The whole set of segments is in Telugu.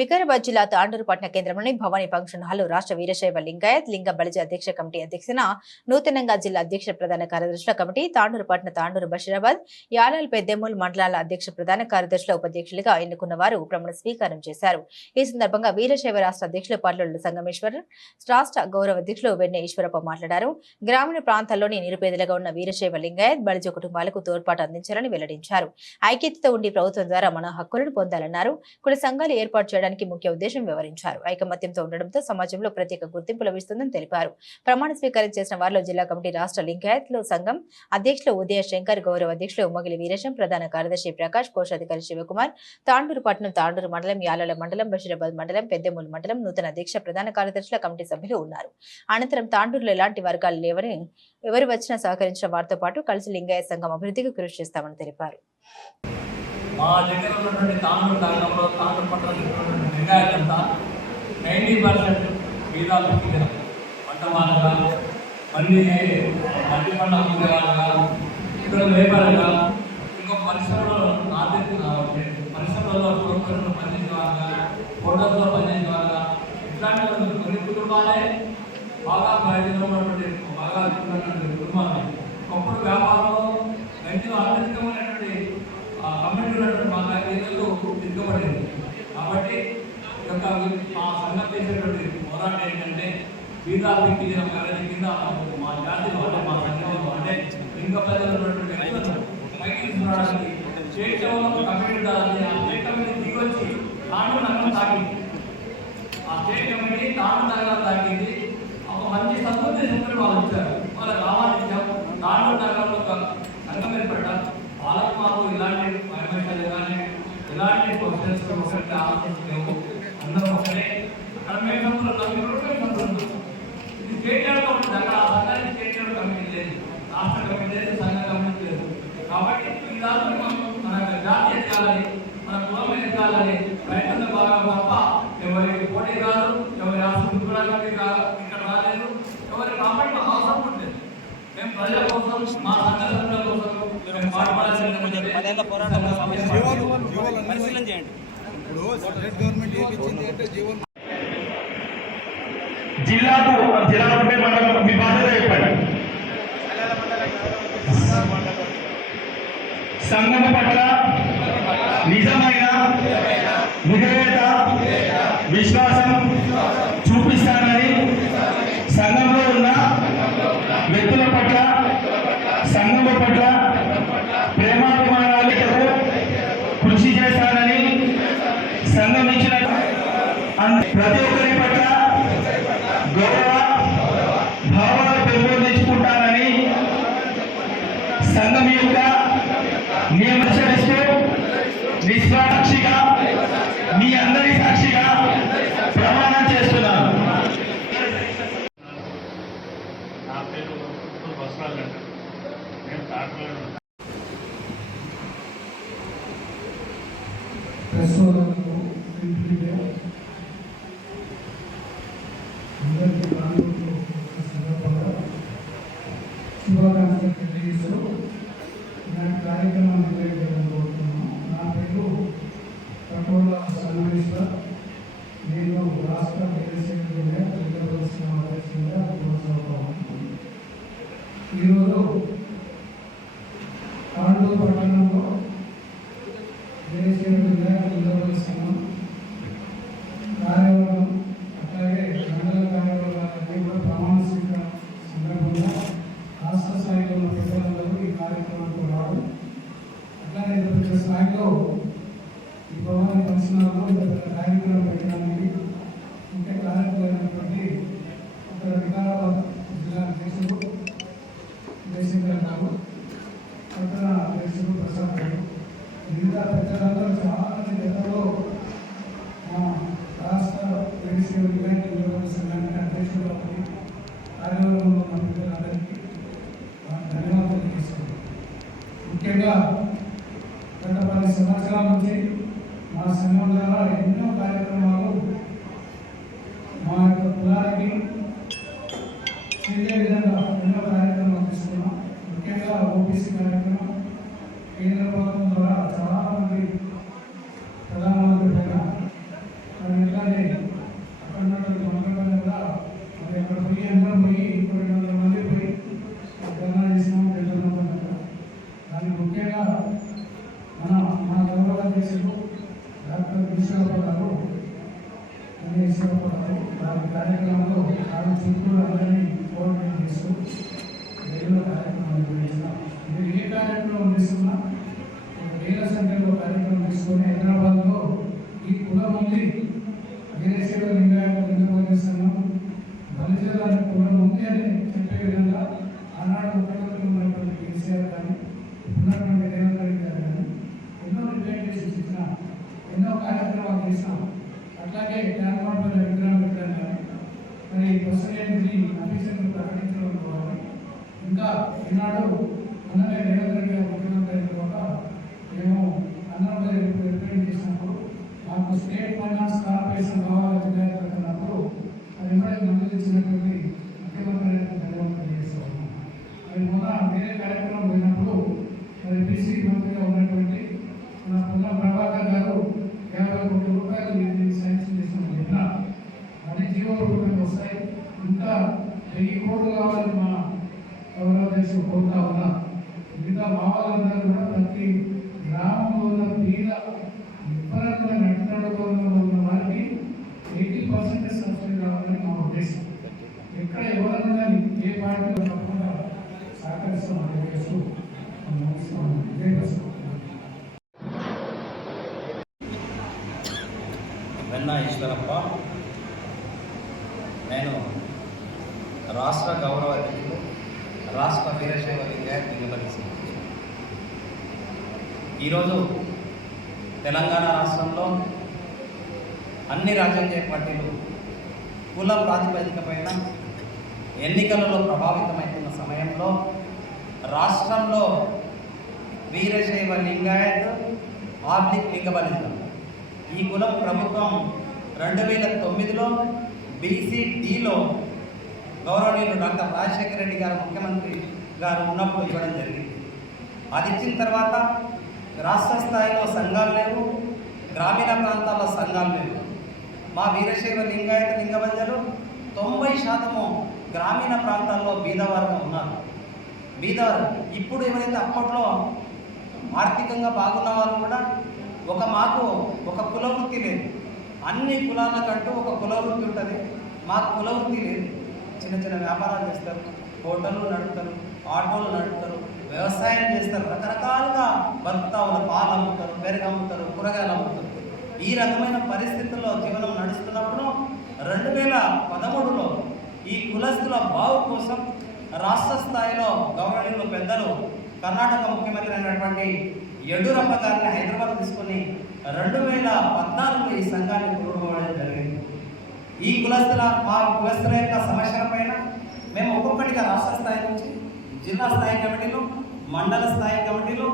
వికారాబాద్ జిల్లా తాండూరు పట్టణ కేంద్రంలోని భవానీ ఫంక్షన్ హాల్ రాష్ట్ర వీరశైవ లింగాయత్ లింగ బలిజ అధ్యక్ష కమిటీ అధ్యక్షన నూతనంగా జిల్లా అధ్యక్ష ప్రధాన కార్యదర్శుల కమిటీ తాండూరు పట్టణ తాండూరు బషీరాబాద్ యాలాల్ పెద్దెమూల్ మండలాల అధ్యక్ష ప్రధాన కార్యదర్శుల ఉపాధ్యక్షులుగా ఎన్నుకున్న వారు ప్రమాణ స్వీకారం చేశారు. ఈ సందర్భంగా వీరశైవ రాష్ట్ర అధ్యక్షులు పర్లూరు సంగమేశ్వర్, రాష్ట్ర గౌరవ అధ్యక్షులు వెన్నె ఈశ్వరప్ప మాట్లాడారు. గ్రామీణ ప్రాంతాల్లోని నిరుపేదలుగా ఉన్న వీరశైవ లింగాయత్ బలిజ కుటుంబాలకు తోడ్పాటు అందించాలని వెల్లడించారు. ఐక్యతతో ఉండి ప్రభుత్వం ద్వారా మన హక్కులను పొందాలన్నారు. కుల సంఘాలు ఏర్పాటు చేయడానికి ముఖ్య ఉద్దేశం వివరించారు. ఐకమత్యంతో ఉండడంతో సమాజంలో ప్రత్యేక గుర్తింపు లభిస్తుందని తెలిపారు. ప్రమాణ స్వీకారం చేసిన వారిలో జిల్లా కమిటీ రాష్ట్ర లింగాయత్లు సంఘం అధ్యక్షులు ఉదయ శంకర్, గౌరవ అధ్యక్షులు ఉమ్మగిలి వీరేశం, ప్రధాన కార్యదర్శి ప్రకాష్, కోశాధికారి శివకుమార్, తాండూరు పట్టణం, తాండూరు మండలం, యాలాల మండలం, బషీరాబాద్ మండలం, పెద్దెమూలు మండలం నూతన అధ్యక్ష ప్రధాన కార్యదర్శుల కమిటీ సభ్యులు ఉన్నారు. అనంతరం తాండూరులో ఎలాంటి వర్గాలు లేవని ఎవరు వచ్చినా సహకరించిన వారితో పాటు కలిసి లింగాయత్ సంఘం అభివృద్ధికి కృషి చేస్తామని తెలిపారు. మా దగ్గర ఉన్నటువంటి తాండూరు నగరంలో తాండూరు పట్టణంలో లింగాయత్ అంతా 90% వీరాలు పంట వాళ్ళగా, మళ్ళీ మట్టి పంట అమ్ముకునే వాళ్ళగా, ఇక్కడ వ్యాపారంగా, ఇంకొక పరిశ్రమలో పరిశ్రమలో కూరగాయలు పనిచేసే వాళ్ళగా, హోటల్లో పనిచేసే వాళ్ళగా, ఇట్లాంటి కొన్ని కుటుంబాలే బాగా ప్రయోజనమైనటువంటి బాగా కుటుంబాలు ఒకప్పుడు వ్యాపారంలో రైతులు ఆర్థికమైనటువంటి కమ్యూనిటీ ఉన్నటువంటి మా రైతులు దిగ్గబడింది. కాబట్టి మా సంఘం చేసేటువంటి పోరాటం ఏంటంటే వీరాభికి కింద మా జాతిలో అంటే మా సంఘంలో అంటే ఇంకా ప్రజలు ఉన్నటువంటి రైతులను పైకి తీసుకురావడానికి స్టేట్ లెవెల్లో కమిటీ ఉండాలని ఆ స్టేట్ కమిటీ దిగొచ్చి తాండూరు నగరం తాకింది. ఆ స్టేట్ కమిటీ తాండూరు నగరం తాకింది. ఒక మంచి సదుద్దేశంతో వాళ్ళు వచ్చారు. వాళ్ళకి ఆహ్వానించాం. తాండూరు నగరంలో ఒక సంఘం ఏర్పడ్డాం. వాళ్ళకు మాకు ఇలాంటి పరమేశ్వరులు కానీ ఇలాంటి క్వశ్చన్స్ ఒకరికి ఆలోచించలేము. అందరం ఒకటే ఇది స్టేట్ లెవెల్లో ఉంటుంది. అక్కడ ఆ సంఘానికి స్టేట్ లెవెల్ కమిటీ లేదు, రాష్ట్ర కమిటీ లేదు, సంఘ కమిటీ లేదు. కాబట్టి ఈ రాష్ట్రం మన జాతి ఎదగాలని, మన కులం ఎదగాలని ప్రయత్నం బాగా తప్ప ఎవరికి పోటీ కాదు, ఎవరి ఆస్తి ఇక్కడ రాలేదు, ఎవరి కాబట్టి మాకు అవసరం ఉంటుంది. మేము ప్రజల కోసం, మా సంఘటనల కోసం మేము పాటుపడాల్సిన పరిశీలన చేయండి. జిల్లాకు జిల్లా ఉంటే మనం మీ బాధ్యత చెప్పండి. సంఘం పట్ల నిజమైన విధేయత, విశ్వాసం చూపిస్తానని సంఘంలో ఉన్న వ్యక్తుల పట్ల, సంఘం పట్ల ప్రేమాభిమానాలతో కృషి చేస్తానని సంఘం ఇచ్చిన ప్రతి ఒక్కరి పట్ల గౌరవ భావాలు పెంపొందించుకుంటానని సంఘం యొక్క నియమనుసరిస్తూ నిస్వాక్షిగా మీ అందరి సాక్షిగా ప్రమాణం చేస్తున్నాను. నా పేరు బసరాజు అంటారు. నేను తాటలో శుభాకాంక్షలు తెలియజేస్తూ ఇలాంటి కార్యక్రమం నిర్వహించబోతున్నాము. నా పేరు పర్లూరు సంగమేశ్వర్. నేను రాష్ట్ర వీరశైవ ఈరోజు తాండూరు పట్టణంలో వీరశైవ సంఘం కార్యవర్గం అట్లాగే మండల కార్యవర్గాలన్నీ కూడా ప్రమాణ స్వీకారం సందర్భంగా రాష్ట్ర స్థాయిలో ఉన్న ప్రజలందరూ ఈ కార్యక్రమానికి రావడం, అట్లాగే ప్రతి స్థాయిలో ఈ భవన ఫంక్షన్లో ఇంత కార్యక్రమం పెట్టడానికి ముఖ్య కార్యక్రమైనటువంటి ఇక్కడ వికారాబాద్ జిల్లా అధ్యక్షుడు జయశంకర్ గారు, పట్టణ అధ్యక్షుడు ప్రసాద్ గారు, మిగతా పెద్దలందరూ చాలా గతంలో మా రాష్ట్ర వీరశైవ లింగాయత్ సంఘానికి అధ్యక్షుడు కార్యవర్గంలో ఉన్న ప్రజలందరికీ ధన్యవాదాలు తెలియజేస్తున్నాను. ముఖ్యంగా గత 10 సంవత్సరాల నుంచి మా సంఘం ద్వారా ఎన్నో కార్యక్రమాలు మా యొక్క కులానికి చేసే విధంగా ఎన్నో కార్యక్రమాలు తీసుకున్నాం. ముఖ్యంగా ఓబీసీ కార్యక్రమం కేంద్ర ప్రభుత్వం ద్వారా చాలా మంది ప్రధానమంత్రి పైన ఈశ్వరపురం వారి కార్యక్రమంలో ఆరు చుట్టూ అందరినీ కోఆర్డినేట్ చేస్తూ రైలు కార్యక్రమం నిర్వహిస్తున్నాం. మీరు ఏ కార్యక్రమం చేస్తున్నా ఒక వేల సంఖ్యలో కార్యక్రమం తీసుకొని హైదరాబాద్లో ఈ కులం ఉంది, వీరేశ్వర లింగాయత లింగ సంఘం బలిజల కులం ఉంది అని చెప్పే విధంగా ఆనాడు ముఖ్యమంత్రి ఉన్నటువంటి కేసీఆర్ కానీ ఉన్నటువంటి రేవంత్ రెడ్డి గారు కానీ ఎన్నో రిప్రజెంటేషన్స్ ఇచ్చిన, ఎన్నో కార్యక్రమాలు చేసినాం. అట్లాగే జ్ఞానవాడ విగ్రహం పెట్టడం కానీ మరి పర్సెంటేజ్ అఫీషియల్ ప్రకటించడం ద్వారా ఇంకా ఈనాడు మొన్ననే రేవంత్ రెడ్డి గారు ముఖ్యమంత్రి అయిన తర్వాత మేము అందరం రిప్రజెంట్ చేసినప్పుడు మాకు స్టేట్ ఫైనాన్స్ కార్పొరేషన్ కావాలి జిల్లా పెట్టినప్పుడు అది ఎవరైతే మందులు ఇచ్చినటువంటి ముఖ్యమంత్రి ధన్యవాదాలు చేస్తాము. మరి మొన్న వేరే కార్యక్రమం పోయినప్పుడు మరి బీసీ మంత్రిగా ఉన్నటువంటి మన పొన్న ప్రభాకర్ గారు 50 కోట్ల రూపాయలు శాంక్షన్ చేసిన చెప్పిన అది జీవో రూపంలో వస్తాయి. ఇంకా 1000 కోట్లు కావాలని మా గౌరవాధ్యక్షుడు కోరుతా ఉన్నా. మిగతా మా వాళ్ళందరూ కూడా ప్రతి గ్రామంలో ఉన్న పేద విపరీతంగా నడుపుకోవడంలో ఉన్న వారికి 80% సబ్సిడీ రావాలని మా ఉద్దేశం. ఎక్కడ ఎవరైనా కానీ ఏ పార్టీలో తప్పకుండా సహకరిస్తామని చేస్తూ వెన్నా ఈశ్వరప్ప, నేను రాష్ట్ర గౌరవ అతిథులు రాష్ట్ర వీరశైవ లింగాయత్ లింగబలి సంఘం. ఈరోజు తెలంగాణ రాష్ట్రంలో అన్ని రాజకీయ పార్టీలు కుల ప్రాతిపదిక పైన ఎన్నికలలో ప్రభావితమవుతున్న సమయంలో రాష్ట్రంలో వీరశైవ లింగాయత్ లింగబలి సంఘం ఈ కులం ప్రభుత్వం 2009లో BCDలో గౌరవనీయులు డాక్టర్ రాజశేఖర రెడ్డి గారు ముఖ్యమంత్రి గారు ఉన్నప్పుడు ఇవ్వడం జరిగింది. అది ఇచ్చిన తర్వాత రాష్ట్ర స్థాయిలో సంఘాలు లేవు, గ్రామీణ ప్రాంతాల్లో సంఘాలు లేవు. మా వీరశైవ లింగాయత లింగబంజలు 90% గ్రామీణ ప్రాంతాల్లో బీదవారుగా ఉన్నారు. బీదవారు ఇప్పుడు ఎవరైతే అప్పట్లో ఆర్థికంగా బాగున్న వాళ్ళు కూడా మాకు ఒక కులవృత్తి లేదు. అన్ని కులాలకంటూ ఒక కులవృత్తి ఉంటుంది, మాకు కులవృత్తి లేదు. చిన్న చిన్న వ్యాపారాలు చేస్తారు, హోటళ్ళు నడుపుతారు, ఆటోలు నడుపుతారు, వ్యవసాయం చేస్తారు, రకరకాలుగా బతుకుతా ఉన్న పాలు అమ్ముతారు, పెరుగు అమ్ముతారు, కూరగాయలు అమ్ముతారు. ఈ రకమైన పరిస్థితుల్లో జీవనం నడుస్తున్నప్పుడు 2013లో ఈ కులస్తుల బావు కోసం రాష్ట్ర స్థాయిలో గౌరవనీయులు పెద్దలు కర్ణాటక ముఖ్యమంత్రి అయినటువంటి యడ్యూరప్ప గారిని హైదరాబాద్ తీసుకొని 2014లో ఈ సంఘాన్ని పునరుద్ధరించడం జరిగింది. ఈ మా కులస్తుల యొక్క సమస్యల పైన మేము ఒక్కొక్కటిగా రాష్ట్ర స్థాయి నుంచి జిల్లా స్థాయి కమిటీలు, మండల స్థాయి కమిటీలు,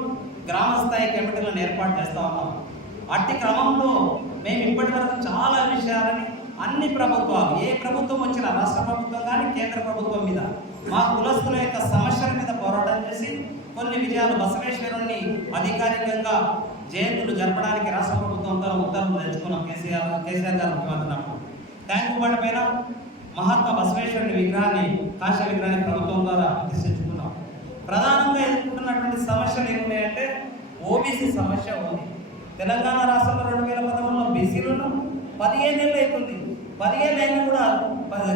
గ్రామ స్థాయి కమిటీలను ఏర్పాటు చేస్తూ ఉన్నాం. అట్టి క్రమంలో మేము ఇప్పటి వరకు చాలా విషయాలని అన్ని ప్రభుత్వాలు, ఏ ప్రభుత్వం వచ్చినా రాష్ట్ర ప్రభుత్వం కానీ కేంద్ర ప్రభుత్వం మీద మా కులస్తుల యొక్క సమస్యల మీద పోరాటం చేసి కొన్ని విజయాలు బసవేశ్వరుణ్ణి అధికారికంగా జయంతులు జరపడానికి రాష్ట్ర ప్రభుత్వంతో ఉత్తర్వులు తెచ్చుకున్నాం. కేసీఆర్ గారు ముఖ్యమంత్రి ట్యాంకు బండ పైన మహాత్మా బసవేశ్వరుని విగ్రహాన్ని, కాశ్య విగ్రహాన్ని ప్రభుత్వం ద్వారా ప్రతిష్ఠించుకున్నాం. ప్రధానంగా ఎదుర్కొంటున్నటువంటి సమస్యలు ఏమున్నాయంటే ఓబీసీ సమస్య ఉంది. తెలంగాణ రాష్ట్రంలో 2013లో బీసీలను 15 ఏళ్ళు అవుతుంది. 15 ఏళ్ళు కూడా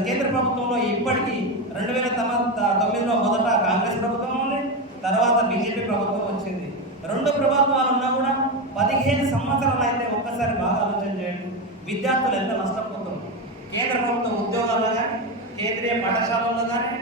కేంద్ర ప్రభుత్వంలో ఇప్పటికీ 2009లో మొదట కాంగ్రెస్ ప్రభుత్వం ఉంది, తర్వాత బీజేపీ ప్రభుత్వం వచ్చింది. 2 ప్రభుత్వాలు ఉన్నా కూడా 15 సంవత్సరాలు అయితే ఒక్కసారి బాగా ఆలోచన చేయండి. విద్యార్థులు ఎంత నష్టపోతున్నారు. కేంద్ర ప్రభుత్వ ఉద్యోగాల్లో కానీ, కేంద్రీయ పాఠశాలల్లో కానీ,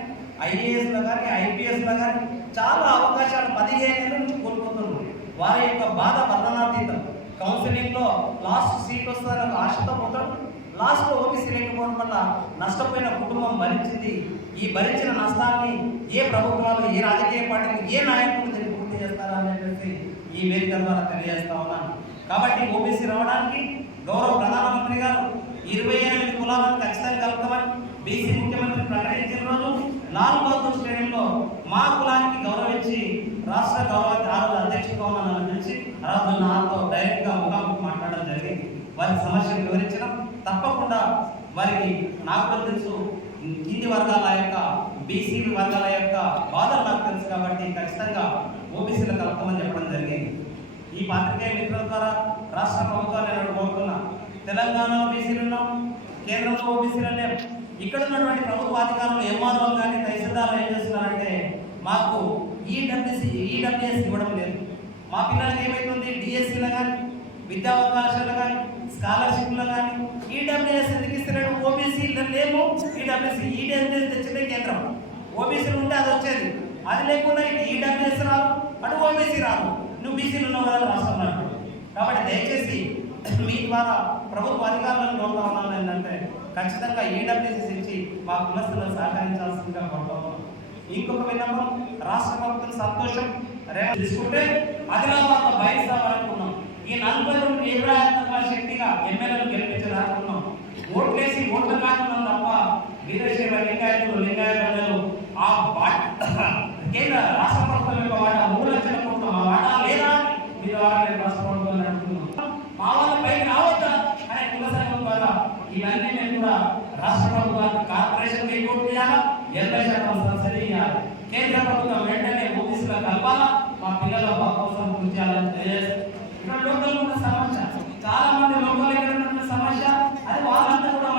IASలో కానీ, IPSలో కానీ చాలా అవకాశాలు 15 ఏళ్ళ నుంచి కోల్పోతున్నారు. వారి యొక్క బాధ వర్ణనాతీతం. కౌన్సిలింగ్లో లాస్ట్ సీట్ వస్తుందని ఆశతో పోతాడు, లాస్ట్లో ఓబీసీ లేకపోవడం వల్ల నష్టపోయిన కుటుంబం భరించింది. ఈ భరించిన నష్టాన్ని ఏ ప్రభుత్వాలు, ఏ రాజకీయ పార్టీలు, ఏ నాయకులు దీన్ని పూర్తి చేస్తారా అని చెప్పేసి ఈ వేదిక ద్వారా తెలియజేస్తా ఉన్నాను. కాబట్టి ఓబీసీ రావడానికి గౌరవ ప్రధానమంత్రి గారు 28 కులాలను ఖచ్చితంగా కలుపుతామని బీసీ ముఖ్యమంత్రి ప్రకటించిన రోజు లాల్ బహదూర్ స్టేడియంలో మా కులానికి గౌరవించి రాష్ట్ర గౌరవ అధ్యక్షుడుగా ఉన్న నన్ను పిలిచి నాతో డైరెక్ట్గా ముఖాముఖి మాట్లాడడం జరిగింది. వారి సమస్యలు వివరించడం తప్పకుండా వారికి నాకు తెలుసు, కింది వర్గాల యొక్క బీసీ వర్గాల యొక్క బాధలు నాకు తెలుసు కాబట్టి ఖచ్చితంగా ఓబీసీలు కలుపుతామని చెప్పడం జరిగింది. ఈ పాత్రికేయ మిత్రుల ద్వారా రాష్ట్ర ప్రభుత్వాన్ని నేను కోరుతున్నా. తెలంగాణలో బీసీలు ఉన్నాం, కేంద్రంలో ఓబీసీలు లేవు. ఇక్కడ ఉన్నటువంటి ప్రభుత్వ అధికారులు ఎంఆర్ఓ కానీ తహసీల్దార్లు ఏం చేస్తున్నారంటే మాకు ఈడబ్ల్యూఎస్ ఇవ్వడం లేదు. మా పిల్లలకి ఏమైతుంది డిఎస్సీలో కానీ విద్యా అవకాశాలు కానీ స్కాలర్షిప్లో కానీ ఈడబ్ల్యూఎస్ ఎందుకు ఇస్తున్నాడు? ఓబీసీలో లేము. ఈడబ్ల్యూఎస్ తెచ్చిందే కేంద్రం. ఓబీసీలు ఉంటే అది వచ్చేది, అది లేకుండా ఇటు ఈడబ్ల్యూఎస్ రాదు, అటు ఓబీసీ రాదు. నువ్వు బీసీలు ఉన్న వాళ్ళు రాస్తున్నారు. కాబట్టి దయచేసి మీ ద్వారా ప్రభుత్వ అధికారులను కోరుతా ఉన్నాను ఏంటంటే ఖచ్చితంగా ఈడబ్ల్యూఎస్ ఇచ్చి మా కులస్తులను సహకరించాల్సిందిగా కోరుతా ఉన్నాం. ఇంకొక విన్నపం, రాష్ట్ర ప్రభుత్వం సంతోషం తీసుకుంటే ఆదిలాబాద్ బైసా వరకున్నాం. ఈ 42 నిరాత్మక శక్తిగా ఎమ్మెల్యేలు గెలిపించదాకున్నాం. ఓట్లేసి ఓట్ల కాకున్నాం తప్ప వీరశైవ లింగాయతులు ఆ కేంద్ర రాష్ట్ర ప్రభుత్వం యొక్క వాటా 3 లక్షల కోట్ల మా వాటా లేదా మీరు రాష్ట్ర ప్రభుత్వం నడుపుతున్నాం. మా వాళ్ళ పైకి రావద్దా అనే కుల సంఘం ద్వారా ఇవన్నీ మేము కూడా రాష్ట్ర ప్రభుత్వానికి కార్పొరేషన్ రిపోర్ట్ చేయాలా, 80% సబ్సిడీ ఇవ్వాలి. కేంద్ర ప్రభుత్వం వెంటనే ఓబీసీలో కలపాలా, మా పిల్లల బాగు కోసం కృషి చేయాలని తెలియజేస్తారు. ఇక్కడ లోకల్ ఉన్న సమస్య, చాలా మంది లోకల్ ఇక్కడ ఉన్న సమస్య, అది వాళ్ళంతా కూడా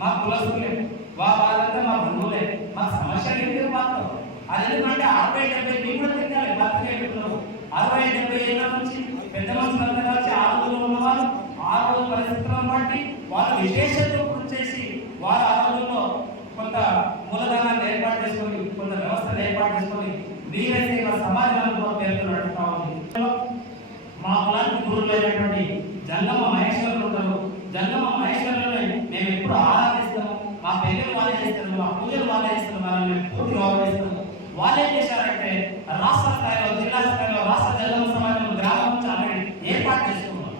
మా కులస్తులే, వాళ్ళంతా మా బంధువులే. మా సమస్య ఏంటి మాత్రం అది ఎందుకంటే 60-70 మీకు కూడా తెలియాలి. బతికేటప్పుడు 60-70 ఏళ్ళ నుంచి పెద్ద మనుషులంతా కలిసి ఆరోగ్యంలో ఉన్నవాళ్ళు ఆరోగ్య పరిస్థితులను బట్టి వాళ్ళ విశేషతలు కృషి చేసి వారు ఆరోగ్యంలో కొంత మూలధనాన్ని ఏర్పాటు చేసుకొని కొంత వ్యవస్థను ఏర్పాటు చేసుకొని వీరైతే సమాజంలో పేర్కొన నడుపుతా ఉంది. మా కులానికి గురువులైనటువంటి జంగమ మహేశ్వరులు ఉంటారు. జంగమ మహేశ్వరులను మేము ఎప్పుడు ఆరాధిస్తాము. మా పెళ్ళిళ్ళు వాళ్ళే చేస్తారు, మా పూజలు వాళ్ళే చేస్తారు, వాళ్ళని మేము పూర్తి గౌరవిస్తాము. వాళ్ళు ఏం చేశారంటే రాష్ట్ర స్థాయిలో, జిల్లా స్థాయిలో రాష్ట్ర జంగమ సమాజం గ్రామం నుంచి ఆల్రెడీ ఏర్పాటు చేసుకున్నాం.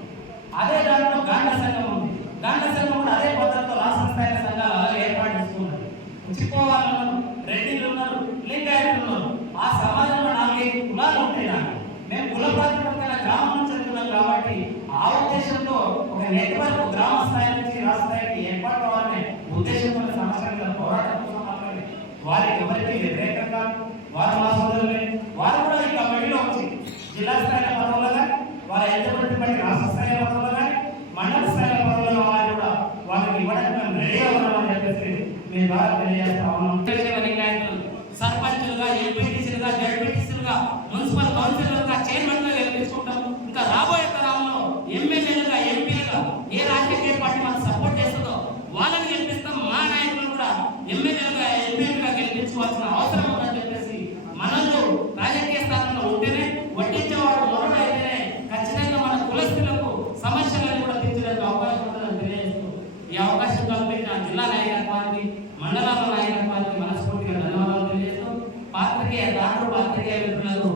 అదే దాంట్లో గాంధ సంఘం ఉంది. గాంధ సంఘం కూడా అదే పద్ధతిలో రాష్ట్ర స్థాయి సంఘాలు అలాగే ఏర్పాటు చేసుకున్నారు. చిప్పవాళ్ళు ఉన్నారు, రెడ్డిలు ఉన్నారు, లింగాయతులు ఉన్నారు. ఆ సమాజంలో 4-5 కులాలు ఉంటాయి. నాకు మేము కుల ప్రాతిపదికన గ్రామం నుంచి వెళ్తున్నాం కాబట్టి ఆ ఉద్దేశంతో ఒక నెట్వర్క్ గ్రామ స్థాయి నుంచి రాష్ట్ర స్థాయికి ఏర్పాటు కావాలనే ఉద్దేశంతో సమస్యల పోరాటం కోసం మాత్రమే. వారికి ఎవరికి వ్యతిరేకంగా వారు మా సోదరులే. వారు కూడా ఈ కమిటీలో వచ్చి జిల్లా స్థాయిలో పదవులు కానీ వారి ఎలిజిబిలిటీ బట్టి రాష్ట్ర స్థాయిలో పదవులు కానీ మండల స్థాయిలో పదవులు వారు కూడా వాళ్ళకి ఇవ్వడానికి మేము రెడీ అవ్వాలని చెప్పేసి మీ ద్వారా తెలియజేస్తా ఉన్నాం. సర్పంచులుగా, ఎంపీటీసీలుగా, జడ్పీటీసీలుగా, మున్సిపల్ కౌన్సిలర్గా, చైర్మన్గా గెలిపించుకుంటాం. ఇంకా రాబోయే కాలంలో ఎమ్మెల్యేలుగా, ఎంపీలుగా ఏ రాజకీయ పార్టీ మనకు సపోర్ట్ చేస్తుందో వాళ్ళని గెలిపిస్తాం. మా నాయకులు కూడా ఎమ్మెల్యేలుగా, ఎంపీలుగా గెలిపించుకోవాల్సిన అవసరం ఉందని చెప్పేసి మనల్ని రాజకీయ స్థానంలో ఉంటేనే వడ్డించేవాడు మొరడు అయితేనే ఖచ్చితంగా మన కులస్తులకు సమస్యలను కూడా తీర్చడానికి అవకాశం ఉంటుందని తెలియజేస్తూ ఈ అవకాశం కల్పించిన జిల్లా నాయకత్వానికి, మండలాల నాయకత్వానికి మనస్ఫూర్తిగా ధన్యవాదాలు తెలియజేస్తూ పాత్రికేయ మిత్రులకు